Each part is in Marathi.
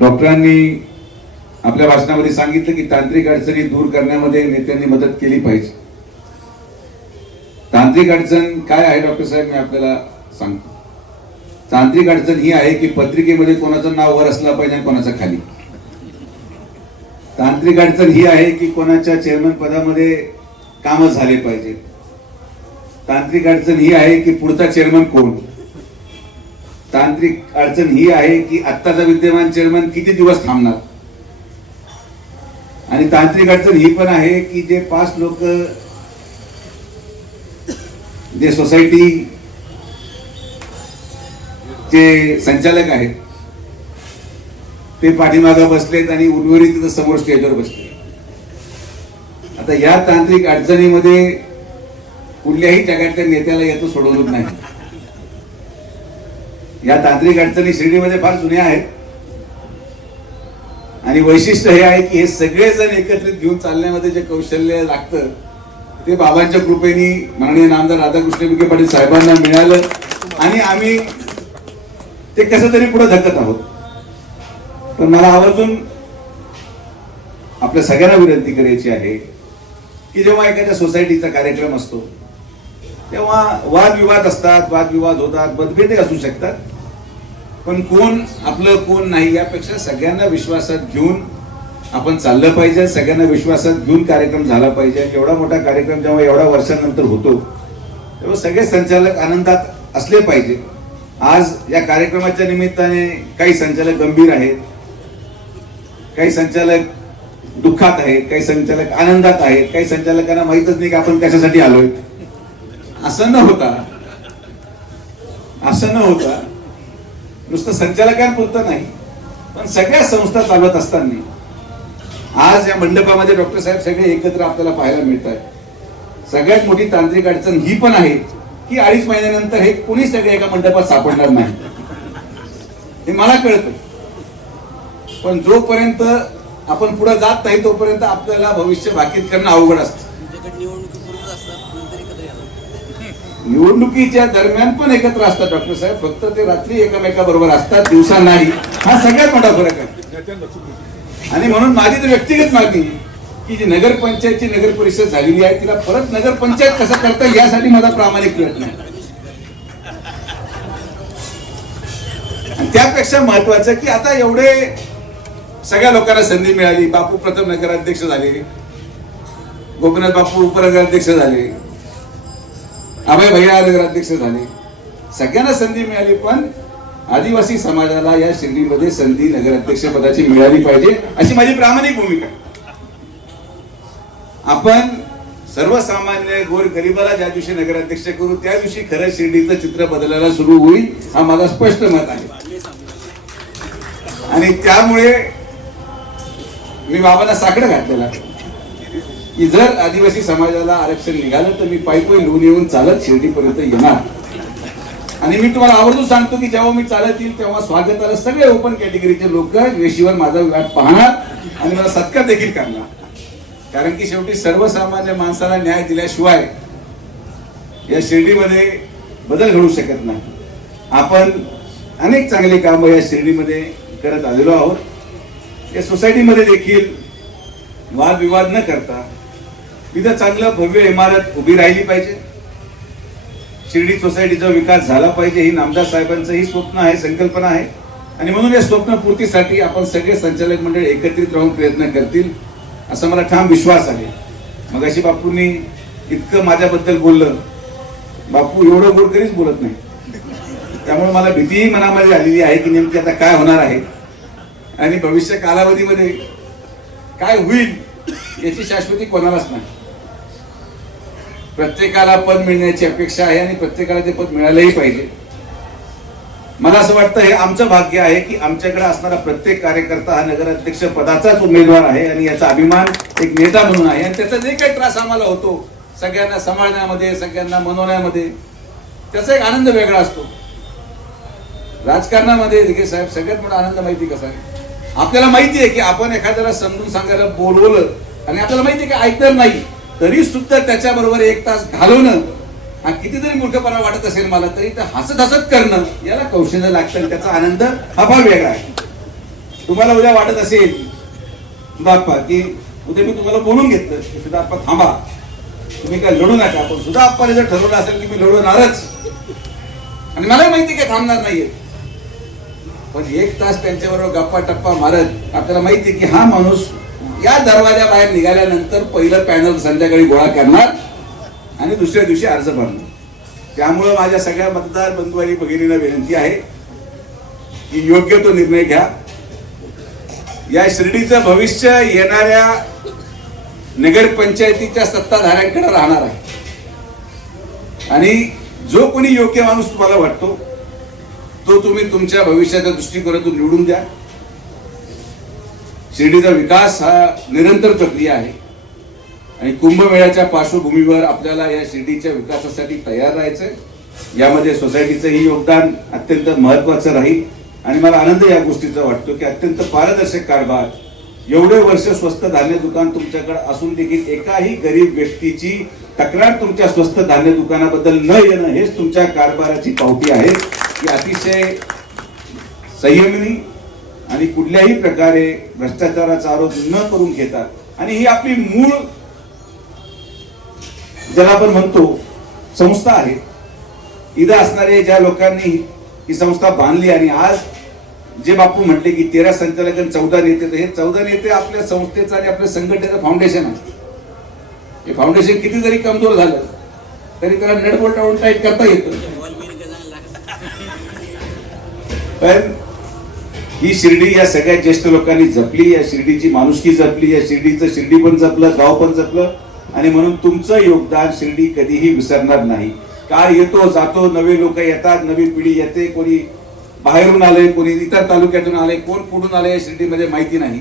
डॉक्टरांनी आपल्या भाषणामध्ये सांगितलं की तांत्रिक अडचणी दूर करण्यामध्ये नेत्यांनी मदत केली पाहिजे. तांत्रिक अडचण काय आहे डॉक्टर साहेब मी आपल्याला सांगतो. तांत्रिक अडचण ही आहे की पत्रिकेमध्ये कोणाचं नाव वर असलं पाहिजे आणि कोणाचं खाली. तांत्रिक अडचण ही आहे की कोणाच्या चेअरमन पदामध्ये कामं झाले पाहिजे. तांत्रिक अडचण ही आहे की पुढचा चेअरमन कोण? तांत्रिक अडचण ही आहे की आत्ताचा विद्यमान चेअरमन किती दिवस थांबणार? आणि तांत्रिक अडचण ही पण आहे की जे पाच लोक जे सोसायटी चे संचालक आहेत ते पाठीमागं बसलेत आणि उर्वरित समोर स्टेजवर बसले आता या तांत्रिक अडचणीमध्ये कुठल्याही जगातल्या नेत्याला याचं सोडवत नाही. या तांत्रिक अडचणी शिर्डीमध्ये फार जुन्या आहेत. आणि वैशिष्ट्य हे आहे की हे सगळेजण एकत्रित घेऊन चालण्यामध्ये जे कौशल्य लागतं ते बाबांच्या कृपेने माननीय नामदार राधाकृष्ण विखे पाटील साहेबांना मिळालं. आणि आम्ही ते कसं तरी पुढे धकत आहोत. पण मला आवर्जून आपल्या सगळ्यांना विनंती करायची आहे की जेव्हा एखाद्या सोसायटीचा कार्यक्रम असतो तेव्हा वादविवाद असतात वादविवाद होतात मतभेदही असू शकतात. पण कोण आपलं कोण नाही यापेक्षा सगळ्यांना विश्वासात घेऊन आपण चाललं पाहिजे सगळ्यांना विश्वासात घेऊन कार्यक्रम झाला पाहिजे. एवढा मोठा कार्यक्रम जेव्हा एवढ्या वर्षानंतर होतो तेव्हा सगळे संचालक आनंदात असले पाहिजे. आज या कार्यक्रमाच्या निमित्ताने काही संचालक गंभीर आहेत काही संचालक दुःखात आहेत काही संचालक आनंदात आहेत काही संचालकांना माहितच नाही की आपण कशासाठी आलोय. असं न होता असं न होता नुसतं संचालकांपुरतं नाही पण सगळ्या संस्था चालवत असताना आज या मंडपामध्ये डॉक्टर साहेब सगळे एकत्र आपल्याला पाहायला मिळतात सगळ्यात मोठी तांत्रिक अडचण ही पण आहे की अडीच महिन्यानंतर हे कोणीच सगळे एका मंडपात सापडणार नाही. हे मला कळतं. पण जोपर्यंत आपण पुढे जात नाही तोपर्यंत आपल्याला भविष्य भाकीत करणं अवघड असतं तुमच्याकडे निवडणुकीपूर्वीच असतात नंतर एकत्र येतात निवडणुकीच्या दरम्यान पण एकत्र असतात डॉक्टर साहेब. फक्त ते रात्री एकमेकाबरोबर असतात दिवसा नाही हा सगळ्यात मोठा फरक आहे. आणि म्हणून माझी तर व्यक्तिगत मागणी की जी नगरपंचायतची नगर परिषद झालेली आहे तिला परत नगरपंचायत कसं करता येईल यासाठी माझा प्रामाणिक प्रयत्न आहे. आणि त्यापेक्षा महत्वाचं की आता एवढे सगळ्या लोकांना संधी मिळाली. बापू प्रथम नगराध्यक्ष झाले. गोपीनाथ बापू उपनगराध्यक्ष झाले. अभय भैया नगराध्यक्ष झाले. सगळ्यांना संधी मिळाली पण आदिवासी समाजाला या शिर्डीमध्ये संधी नगराध्यक्ष पदाची मिळाली पाहिजे अशी माझी प्रामाणिक भूमिका. आपण सर्वसामान्य गोर गरिबाला ज्या दिवशी नगराध्यक्ष करू त्या दिवशी खरं शिर्डीचं चित्र बदलायला सुरू होईल हा माझा स्पष्ट मत आहे. आणि त्यामुळे मी बाबाला साकडं घातलेला की जर आदिवासी समाजाला आरक्षण निघालं तर मी पायी पायी लून येऊन चालत शिर्डीपर्यंत येणार. आणि मी तुम्हाला आवर्जून सांगतो की जेव्हा मी चालत येईल तेव्हा स्वागताला सगळे ओपन कॅटेगरीचे लोक वेशीवर माझा वाट पाहणार आणि मला सत्कार देखील करणार. कारण की शेवटी सर्वसामान्य माणसाला न्याय दिल्याशिवाय या शिर्डीमध्ये बदल घडू शकत नाही. आपण अनेक चांगली कामं या शिर्डीमध्ये करत आलेलो आहोत. या सोसायटीमध्ये देखील वादविवाद न करता तिथं चांगलं भव्य इमारत उभी राहिली पाहिजे. शिर्डी सोसायटीचा विकास झाला पाहिजे ही नामदार साहेबांचं ही स्वप्न आहे संकल्पना आहे. आणि म्हणून या स्वप्न पूर्तीसाठी आपण सगळे संचालक मंडळ एकत्रित राहून प्रयत्न करतील असा मला ठाम विश्वास आहे. मगाशी बापूंनी इतकं माझ्याबद्दल बोललं. बापू एवढं गोड कधीच बोलत नाही. त्यामुळे मला भीतीही मनामध्ये आलेली आहे की नेमकी आता काय होणार आहे. आणि भविष्य कालावधीमध्ये काय होईल याची शाश्वती कोणालाच नाही. प्रत्येकाला पद मिळण्याची अपेक्षा आहे आणि प्रत्येकाला ते पद मिळालंही पाहिजे. मला असं वाटतं हे आमचं भाग्य आहे की आमच्याकडे असणारा प्रत्येक कार्यकर्ता हा नगराध्यक्ष पदाचाच उमेदवार आहे आणि याचा अभिमान एक नेता म्हणून आहे. आणि त्याचा जे काही त्रास आम्हाला होतो सगळ्यांना सांभाळण्यामध्ये सगळ्यांना मनवण्यामध्ये त्याचा एक आनंद वेगळा असतो. राजकारणामध्ये दिघे साहेब सगळ्यात मोठा आनंद माहिती कसा आहे? आपल्याला माहिती आहे की आपण एखाद्याला समजून सांगायला बोलवलं आणि आपल्याला माहिती आहे की ऐकणार नाही. तरी सुद्धा त्याच्याबरोबर एक तास घालवणं हा कितीतरी मूर्खपणा वाटत असेल मला तरी तर हसत हसत करणं याला कौशल्य लागतं त्याचा आनंद हा फार वेगळा आहे. तुम्हाला उद्या वाटत असेल सुधाप्पा की उद्या मी तुम्हाला बोलून घेतलं की सुधाप्पा थांबा. तुम्ही काय लढू नका पण सुधाप्पाने जर ठरवलं असेल की मी लढवणारच आणि मला माहिती काय थांबणार नाहीये. पण एक तास त्यांच्याबरोबर गप्पा टप्पा मारत आपल्याला माहिती आहे की हा माणूस या दरवाजा बाहेर निघाल्यानंतर पहिलं पॅनल संध्याकाळी गोळा करणार आणि दुसऱ्या दिवशी अर्ज भरणार. त्यामुळं माझ्या सगळ्या मतदार बंधू आणि भगिनींना विनंती आहे की योग्य तो निर्णय घ्या. या शिर्डीचं भविष्य येणाऱ्या नगरपंचायतीच्या सत्ताधाऱ्यांकडे राहणार आहे. आणि जो कोणी योग्य माणूस तुम्हाला वाटतो तो तुम्ही तुमच्या भविष्याच्या दृष्टिकोनातून निवडून द्या. शिर्डीचा विकास हा निरंतर प्रक्रिया आहे. आणि कुंभमेळ्याच्या पार्श्वभूमीवर आपल्याला या शिर्डीच्या विकासासाठी तयार राहायचंय. यामध्ये सोसायटीचंही योगदान अत्यंत महत्वाचं राहील. आणि मला आनंद या गोष्टीचा वाटतो की अत्यंत पारदर्शक कारभार एवढे वर्ष स्वस्त धान्य दुकान तुमच्याकडे असून देखील एकाही गरीब व्यक्तीची तक्रार तुमच्या स्वस्त धान्य दुकानाबद्दल न येणं हेच तुमच्या कारभाराची पावती आहे. की अतिशय संयमनी आणि कुठल्याही प्रकारे भ्रष्टाचाराचा आरोप न करून घेता आणि ही आपली मूळ ज्याला आपण म्हणतो संस्था आहे. इथं असणारे ज्या लोकांनी ही संस्था बांधली आणि आज जे बापू म्हटले की तेरा संचालक आणि चौदा नेते हे चौदा नेते आपल्या संस्थेचं आणि आपल्या संघटनेचं फाउंडेशन आहे. हे फाउंडेशन किती जरी कमजोर झालं तरी त्याला नटबोटावून टाईट करता येतं. पण ही शिर्डी या सगळ्या ज्येष्ठ लोकांनी जपली या शिर्डीची माणुसकी जपली या शिर्डीचं शिर्डी पण जपलं गाव पण जपलं. आणि म्हणून तुमचं योगदान शिर्डी कधीही विसरणार नाही. काळ येतो जातो नवे लोक येतात नवी पिढी येते कोणी बाहेरून आले कोणी इतर तालुक्यातून आले कोण कुठून आले या शिर्डीमध्ये माहिती नाही.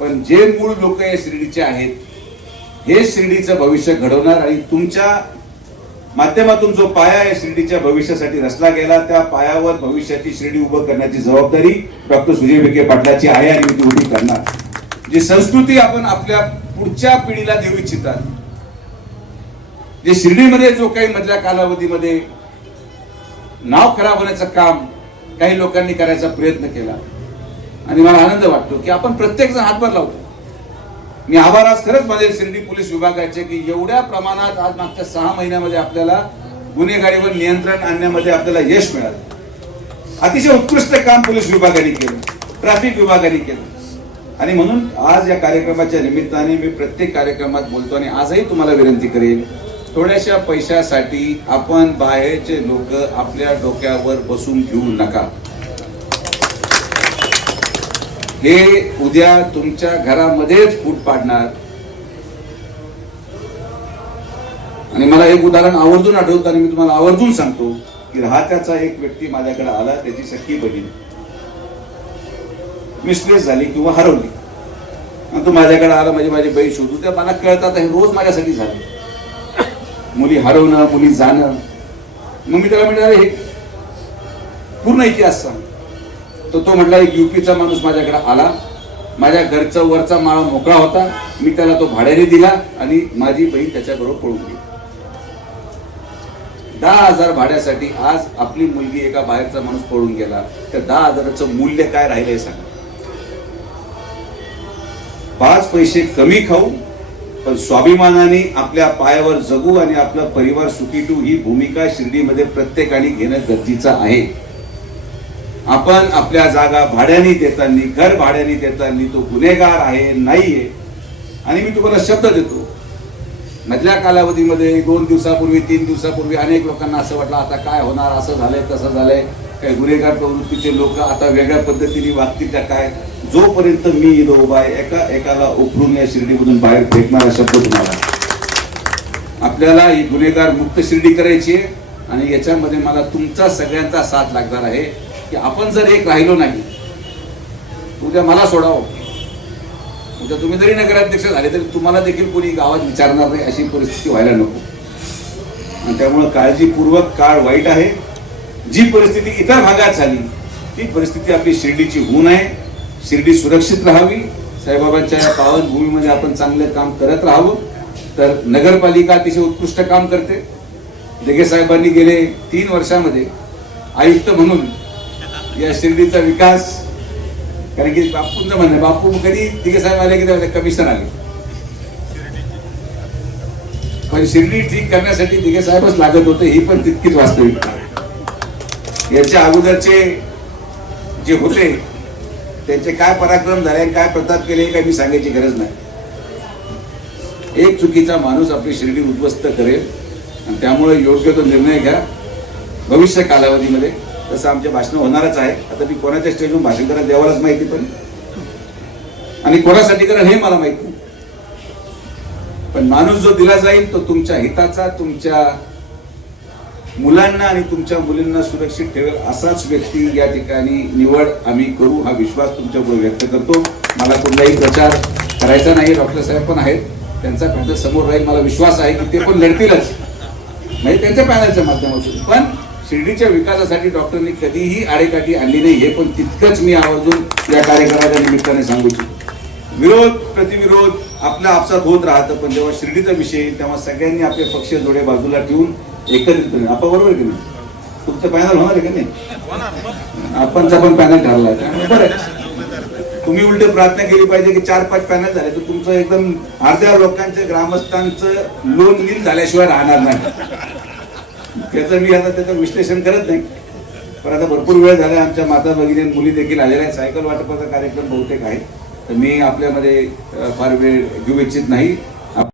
पण जे मूळ लोक या शिर्डीचे आहेत हे शिर्डीचं भविष्य घडवणार आणि तुमच्या माध्यमातून जो पाया या शिर्डीच्या भविष्यासाठी रचला गेला त्या पायावर भविष्याची शिर्डी उभं करण्याची जबाबदारी डॉक्टर सुजय विखे पाटलाची आहे आणि ती उभी करणार. जी संस्कृती आपण आपल्या पुढच्या पिढीला देऊ इच्छितात जे शिर्डीमध्ये जो काही मधल्या कालावधीमध्ये नाव खराब होण्याचं काम काही लोकांनी करायचा प्रयत्न केला. आणि मला आनंद वाटतो की आपण प्रत्येक जण हातभार लावतो. मी आभार आज खरंच माझे शिर्डी पोलीस विभागाचे की एवढ्या प्रमाणात आज मागच्या सहा महिन्यामध्ये आपल्याला गुन्हेगारीवर नियंत्रण आणण्यामध्ये आपल्याला यश मिळालं. अतिशय उत्कृष्ट काम पोलीस विभागाने केलं ट्रॅफिक विभागाने केलं. आणि म्हणून आज या कार्यक्रमाच्या निमित्ताने मी प्रत्येक कार्यक्रमात बोलतो आणि आजही तुम्हाला विनंती करेन थोड्याशा पैशासाठी आपण बाहेरचे लोक आपल्या डोक्यावर बसून घेऊ नका. हे उद्या तुमच्या घरामध्येच फूट पाडणार. आणि मला एक उदाहरण आवर्जून आठवतं आणि मी तुम्हाला आवर्जून सांगतो की राहत्याचा एक व्यक्ती माझ्याकडे आला त्याची सख्खी बहीण. मिसप्लेस झाली किंवा हरवली. आणि तो माझ्याकडे आला म्हणजे माझी बहीण शोधू. त्या मला कळतात हे रोज माझ्यासाठी झालं. मुली हरवणं मुली जाणं. मग मी त्याला म्हटलं हे पूर्ण इतिहास सांग. तर तो म्हटला एक युपीचा माणूस माझ्याकडे आला. माझ्या घरचा वरचा माळा मोकळा होता. मी त्याला तो भाड्याने दिला आणि माझी बहीण त्याच्याबरोबर पळून गेली. दहा हजार भाड्यासाठी आज आपली मुलगी एका बाहेरचा माणूस पळून गेला. तर दहा हजाराचं मूल्य काय राहिलंय सांगा. पाच पैसे कमी खाऊ पण स्वाभिमानाने आपल्या पायावर जगू आणि आपला परिवार सुखी ठेवू ही भूमिका शिर्डीमध्ये प्रत्येकाने घेणं गरजेचं आहे. आपण आपल्या जागा भाड्याने देताना घर भाड्याने देताना तो गुन्हेगार आहे नाहीये. आणि मी तुम्हाला शब्द देतो. मधल्या कालावधीमध्ये दोन दिवसापूर्वी तीन दिवसापूर्वी अनेक लोकांना असं वाटलं आता काय होणार असं झालंय तसं झालंय. काही गुन्हेगार प्रवृत्तीचे लोक आता वेगळ्या पद्धतीने वागतील का काय? जोपर्यंत मी इथं उभा आहे एका एकाला उपरून या शिर्डीमधून बाहेर फेकणारा शब्द तुम्हाला. आपल्याला ही गुन्हेगार मुक्त शिर्डी करायची आहे आणि याच्यामध्ये मला तुमचा सगळ्यांचा साथ लागणार आहे. की आपण जर एक राहिलो नाही उद्या मला सोडावं. उद्या तुम्ही जरी नगराध्यक्ष झाले तरी तुम्हाला देखील कोणी गावात विचारणार नाही अशी परिस्थिती व्हायला नको. आणि त्यामुळं काळजीपूर्वक काळ वाईट आहे. जी परिस्थिती इतर भागात झाली ती परिस्थिती आपली शिर्डीची होऊ नये. शिर्डी सुरक्षित राहावी. साईबाबांच्या या पावन भूमीमध्ये आपण चांगलं काम करत राहावं. तर नगरपालिका अतिशय उत्कृष्ट काम करते. देगे साहेबांनी गेले तीन वर्षामध्ये आयुक्त म्हणून या शिर्डीचा विकास कारण की बापूंचं म्हणणं बापू कधी तिघे साहेब आले की तेव्हा कमिशन आले. पण शिर्डी ठीक करण्यासाठी दिघे साहेबच लागत होते ही पण तितकीच वास्तविक याच्या अगोदरचे जे होते त्यांचे काय पराक्रम झाले काय प्रताप केले हे काही मी सांगायची गरज नाही. एक चुकीचा माणूस आपली शिर्डी उद्ध्वस्त करेल आणि त्यामुळे योग्य तो निर्णय घ्या भविष्य कालावधीमध्ये. तसं आमचे भाषण होणारच आहे. आता मी कोणाच्या स्टेजवर भाषण करा देवालाच माहिती पण. आणि कोणासाठी करा हे मला माहिती नाही. पण माणूस जो दिला जाईल तो तुमच्या हिताचा तुमच्या मुलांना आणि तुमच्या मुलींना सुरक्षित ठेवेल असाच व्यक्ती या ठिकाणी निवड आम्ही करू हा विश्वास तुमच्यापुढे व्यक्त करतो. मला कुठलाही प्रचार करायचा नाही डॉक्टर साहेब पण आहेत. त्यांचा पॅनल समोर राहील मला विश्वास आहे की ते पण लढतीलच. म्हणजे त्यांच्या पॅनलच्या माध्यमातून. पण शिर्डीच्या विकासासाठी डॉक्टरनी कधीही आडेकाठी आणली नाही. हे पण तितकंच मी आवर्जून या कार्यक्रमाच्या निमित्ताने सांगू इच्छितो. विरोध प्रतिविरोध आपल्या आपसात होत राहतं पण जेव्हा शिर्डीचा विषय येईल, तेव्हा सगळ्यांनी आपले पक्ष जोडे बाजूला ठेवून एकत्रितपणे आपण बरोबर की नाही? तुमचं पॅनल होणार आहे का नाही? आपणचा पण पॅनल ठरला बरं. तुम्ही उलट प्रार्थना केली पाहिजे की चार पाच पॅनल झाले तर तुमचं एकदम अर्ध्या लोकांचं ग्रामस्थांचं लोन नील झाल्याशिवाय राहणार नाही. त्याचं मी आता त्याचं विश्लेषण करत नाही. पण आता भरपूर वेळ झाला आमच्या माता भगिनी आणि मुली देखील आलेल्या आहेत. सायकल वाटपाचा कार्यक्रम बहुतेक आहे. तर मी आपल्यामध्ये फार वेळ घेऊ इच्छित नाही.